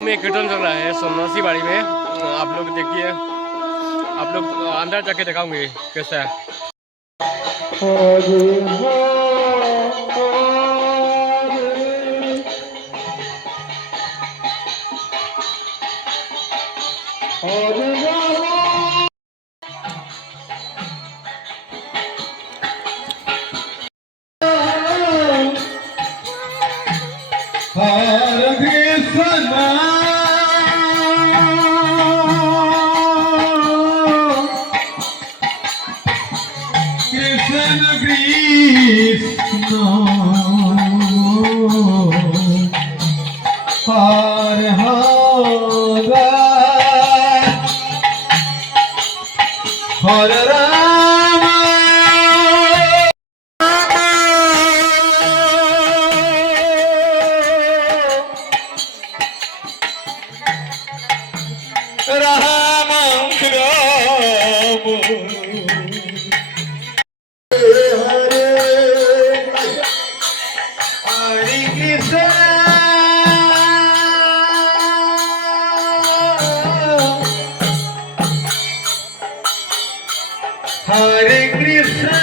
में कीर्तन चल रहा है सन्यासी बाड़ी में। आप लोग देखिए, आप लोग अंदर जाके दिखाऊंगे कैसा है। Hare Krishna, Krishna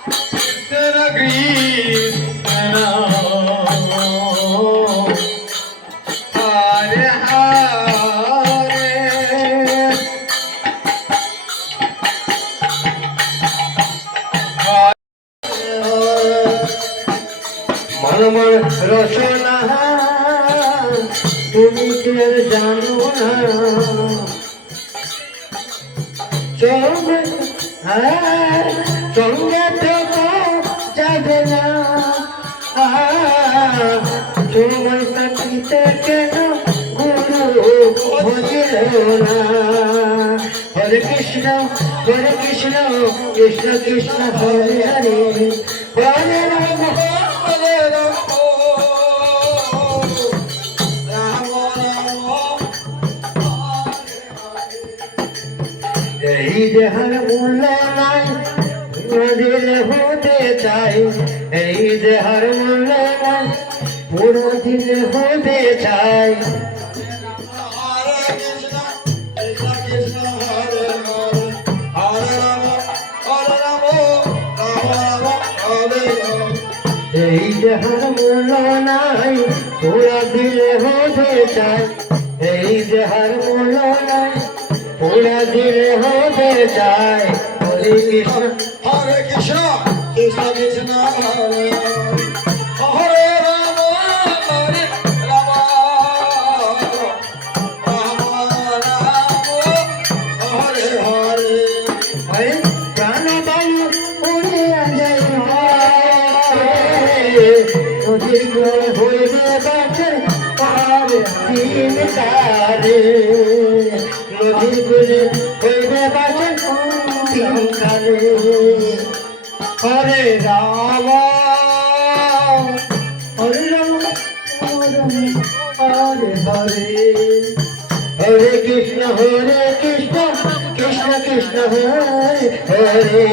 Krishna, Hare Hare, Manaman Rosana. তুমি কি আর জানো না সঙ্গে তো যাবে না তোমার সাথীতে কেন গুরু ভজিল না হরে কৃষ্ণ কৃষ্ণ কৃষ্ণ হরে হরে হরে রাম হরে রাম এই দেহার মূল্য নাই দিলে হতে চাই এই দেহার মূল্য নাই পুরো দিলে হতে চাই এই দেহার মূল্য নাই পুরো দিলে হতে চাই এই দেহার মূল্য নাই পুরা দিলে হতে চায় হরে কৃষ্ণ কৃষ্ণ কৃষ্ণ হরে হরে রাম হরে রাম রাম রাম হরে হরে হরে প্রাণ বায়ু উড়ে যায় নদীর গোল হইবে বাঁচে পার দিন কারে নদীর গুলে হইবে বাঁচে দিন কারে হরে রাম হরে রাম হরে হরে হরে কৃষ্ণ কৃষ্ণ কৃষ্ণ হরে হরে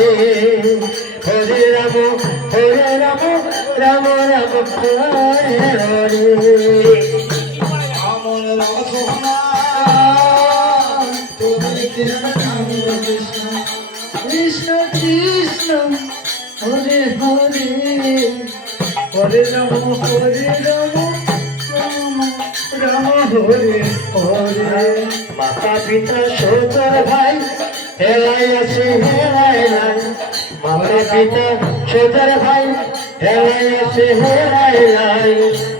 হরে রাম রাম রাম হরে হরে আমল রসনা কৃষ্ণ কৃষ্ণ হরে হরে হরে রাম রাম হরে হরে মাতা পিতা সোদর ভাই হেলাই আছে হেলাই নাই মাতা পিতা সোদর ভাই হেলাই আছে হেলাই নাই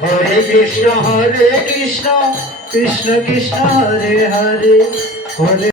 হরে কৃষ্ণ কৃষ্ণ কৃষ্ণ হরে হরে হরে